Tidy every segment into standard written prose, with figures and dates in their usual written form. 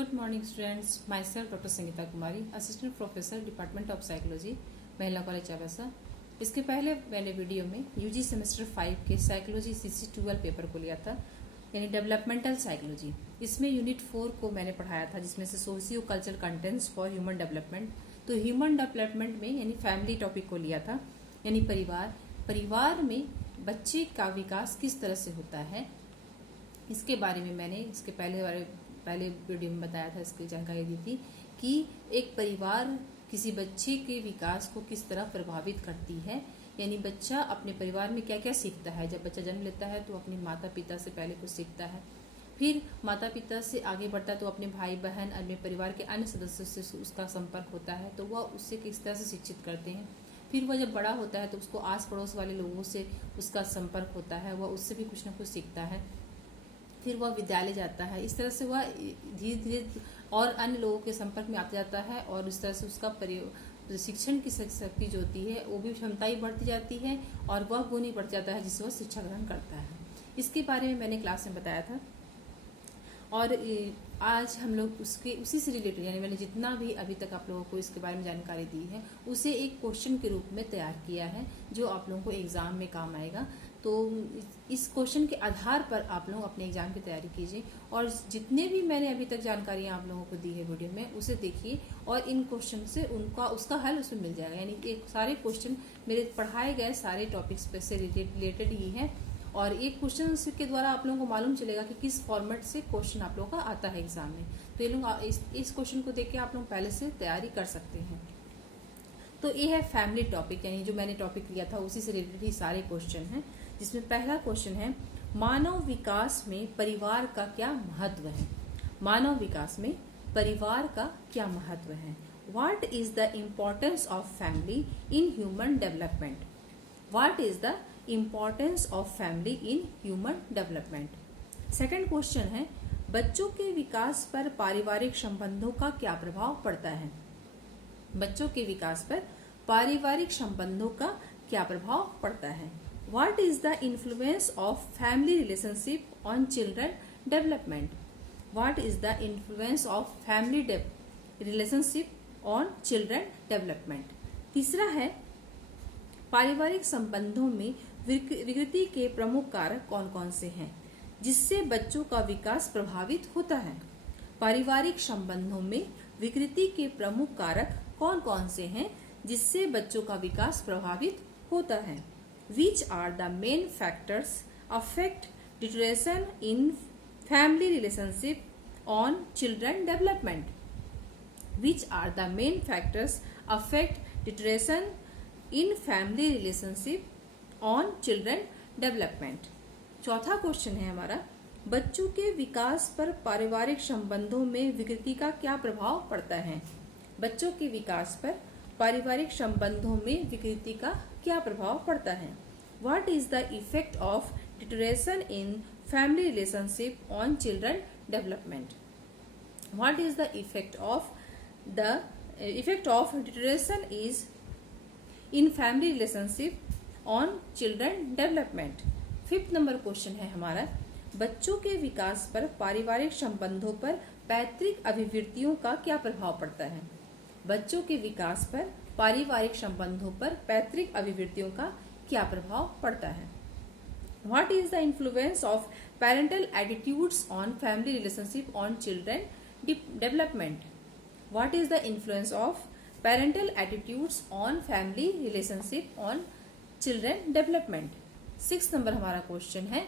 Good morning students, my self doctor Sangeeta Kumari, assistant professor department of psychology, महिला college चाबसा। इसके पहले मैंने video में यूजी सेमेस्टर 5 के साइकोलॉजी CC12 पेपर को लिया था, यानी डेवलपमेंटल साइकोलॉजी। इसमें यूनिट 4 को मैंने पढ़ाया था, जिसमें से socio cultural contents for human development. तो ह्यूमन डेवलपमेंट में यानी फैमिली टॉपिक को लिया था, यानी परिवार में बच्चे का विकास किस तरह से होता है, इसके बारे में मैंने इसके पहले वीडियो में बताया था, इसकी जानकारी दी थी कि एक परिवार किसी बच्चे के विकास को किस तरह प्रभावित करती है। यानी बच्चा अपने परिवार में क्या क्या सीखता है। जब बच्चा जन्म लेता है तो अपने माता पिता से पहले कुछ सीखता है, फिर माता पिता से आगे बढ़ता है तो अपने भाई बहन, अन्य परिवार के अन्य सदस्यों से उसका संपर्क होता है, तो वह उससे किस तरह से शिक्षित करते हैं। फिर वह जब बड़ा होता है तो उसको आस पड़ोस वाले लोगों से उसका संपर्क होता है, वह उससे भी कुछ ना कुछ सीखता है। फिर वह विद्यालय जाता है, इस तरह से वह धीरे धीरे और अन्य लोगों के संपर्क में आता जाता है, और इस तरह से उसका शिक्षण की शक्ति जो होती है वो भी क्षमता ही बढ़ती जाती है, और वह गुण ही बढ़ जाता है जिससे वह शिक्षा ग्रहण करता है। इसके बारे में मैंने क्लास में बताया था, और आज हम लोग उसी से रिलेटेड, यानी मैंने जितना भी अभी तक आप लोगों को इसके बारे में जानकारी दी है उसे एक क्वेश्चन के रूप में तैयार किया है, जो आप लोगों को एग्जाम में काम आएगा। तो इस क्वेश्चन के आधार पर आप लोग अपने एग्जाम की तैयारी कीजिए, और जितने भी मैंने अभी तक जानकारियां आप लोगों को दी है वीडियो में उसे देखिए, और इन क्वेश्चन से उसका हल उसमें मिल जाएगा। यानी एक सारे क्वेश्चन मेरे पढ़ाए गए सारे टॉपिक्स पे से रिलेटेड ही है, और एक क्वेश्चन के द्वारा आप लोगों को मालूम चलेगा कि किस फॉर्मेट से क्वेश्चन आप लोगों का आता है एग्जाम में। तो ये लोग इस क्वेश्चन को देख के आप लोग पहले से तैयारी कर सकते हैं। तो ये है फैमिली टॉपिक, यानी जो मैंने टॉपिक लिया था उसी से रिलेटेड ही सारे क्वेश्चन हैं, जिसमें पहला क्वेश्चन है, मानव विकास में परिवार का क्या महत्व है। मानव विकास में परिवार का क्या महत्व है। What is the importance of family in human development. What is the importance of family in human development. Second question है, बच्चों के विकास पर पारिवारिक संबंधों का क्या प्रभाव पड़ता है। बच्चों के विकास पर पारिवारिक संबंधों का क्या प्रभाव पड़ता है। What is the influence of family relationship on children development? What is the influence of family relationship on children development? तीसरा है, पारिवारिक संबंधों में विकृति के प्रमुख कारक कौन कौन से हैं जिससे बच्चों का विकास प्रभावित होता है। पारिवारिक संबंधों में विकृति के प्रमुख कारक कौन कौन से हैं जिससे बच्चों का विकास प्रभावित होता है। Which are the main factors affect deterioration in family relationship on children development? Which are the main factors affect deterioration in family relationship on children development? चौथा क्वेश्चन है हमारा, बच्चों के विकास पर पारिवारिक संबंधों में विकृति का क्या प्रभाव पड़ता है। बच्चों के विकास पर पारिवारिक संबंधों में विकृति का क्या प्रभाव पड़ता है। What is the effect of deterioration in family relationship on children development? What is the effect of deterioration is in family relationship on children development? Fifth number question है हमारा, बच्चों के विकास पर पारिवारिक संबंधों पर पैतृक अभिवृत्तियों का क्या प्रभाव पड़ता है। बच्चों के विकास पर पारिवारिक संबंधों पर पैतृक अभिवृत्तियों का क्या प्रभाव पड़ता है। What is the influence of parental attitudes on family relationship on children development? What is the influence of parental attitudes on family relationship on children development? 6 number हमारा क्वेश्चन है,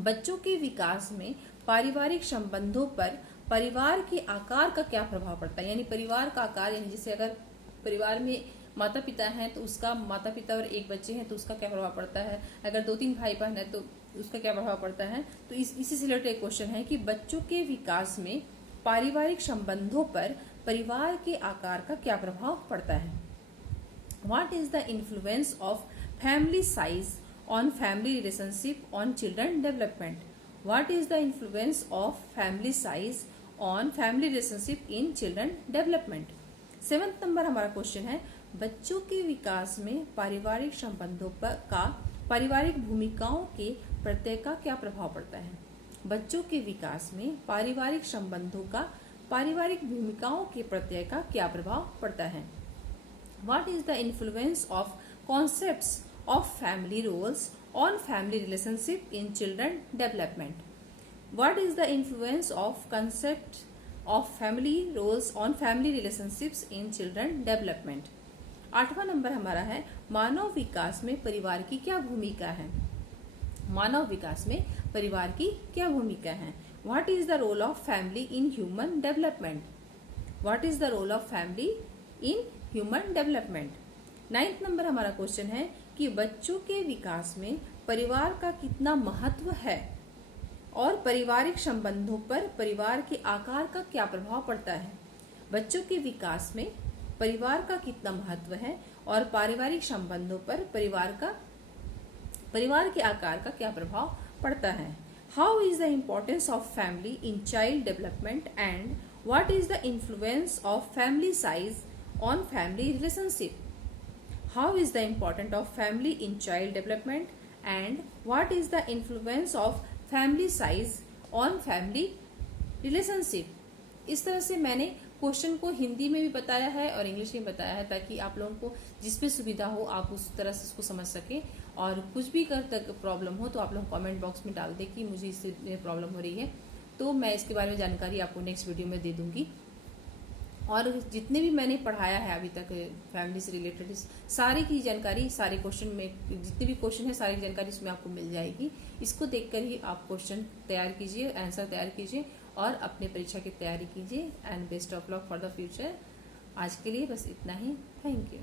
बच्चों के विकास में पारिवारिक संबंधों पर परिवार के आकार का क्या प्रभाव पड़ता है। यानी परिवार का आकार, यानी जैसे अगर परिवार में माता पिता हैं तो उसका माता पिता और एक बच्चे हैं तो उसका क्या प्रभाव पड़ता है। अगर 2-3 भाई बहन है तो उसका क्या प्रभाव पड़ता है। तो इसी से रिलेटेड क्वेश्चन है कि बच्चों के विकास में पारिवारिक संबंधों पर परिवार के आकार का क्या प्रभाव पड़ता है। What is the influence of family size on family relationship on children development. What is the influence of family size on family relationship in children development. 7th number हमारा क्वेश्चन है, बच्चों के विकास में पारिवारिक संबंधों का पारिवारिक भूमिकाओं के प्रत्यय का क्या प्रभाव पड़ता है। बच्चों के विकास में पारिवारिक संबंधों का पारिवारिक भूमिकाओं के प्रत्यय का क्या प्रभाव पड़ता है? What is the influence of concepts of family roles on family relationship in children development? What is the influence of concept of family roles on family relationships in children development? 8वां नंबर हमारा है मानव विकास में परिवार की क्या भूमिका है? मानव विकास में परिवार की क्या भूमिका है? What is the role of family in human development? What is the role of family in human development? 9th number हमारा क्वेश्चन है कि बच्चों के विकास में परिवार का कितना महत्व है और पारिवारिक संबंधों पर परिवार के आकार का क्या प्रभाव पड़ता है? बच्चों के विकास में परिवार का कितना महत्व है और पारिवारिक संबंधों पर परिवार के आकार का क्या प्रभाव पड़ता है? How is the importance of family in child development and what is the influence of family size on family relationship? How is the importance of family in child development and what is the influence of family size on family relationship? इस तरह से मैंने question को हिंदी में भी बताया है और इंग्लिश में बताया है ताकि आप लोगों को जिसमें सुविधा हो आप उस तरह से इसको समझ सके। और कुछ भी कर तक प्रॉब्लम हो तो आप लोग कमेंट बॉक्स में डाल दें कि मुझे इससे प्रॉब्लम हो रही है, तो मैं इसके बारे में जानकारी आपको नेक्स्ट वीडियो में दे दूंगी। और जितने भी मैंने पढ़ाया है अभी तक फैमिली से रिलेटेड सारी की जानकारी, सारे क्वेश्चन में जितने भी क्वेश्चन है सारी जानकारी इसमें आपको मिल जाएगी। इसको देखकर ही आप क्वेश्चन तैयार कीजिए, आंसर तैयार कीजिए और अपने परीक्षा की तैयारी कीजिए। And best of luck for the future. आज के लिए बस इतना ही। Thank you.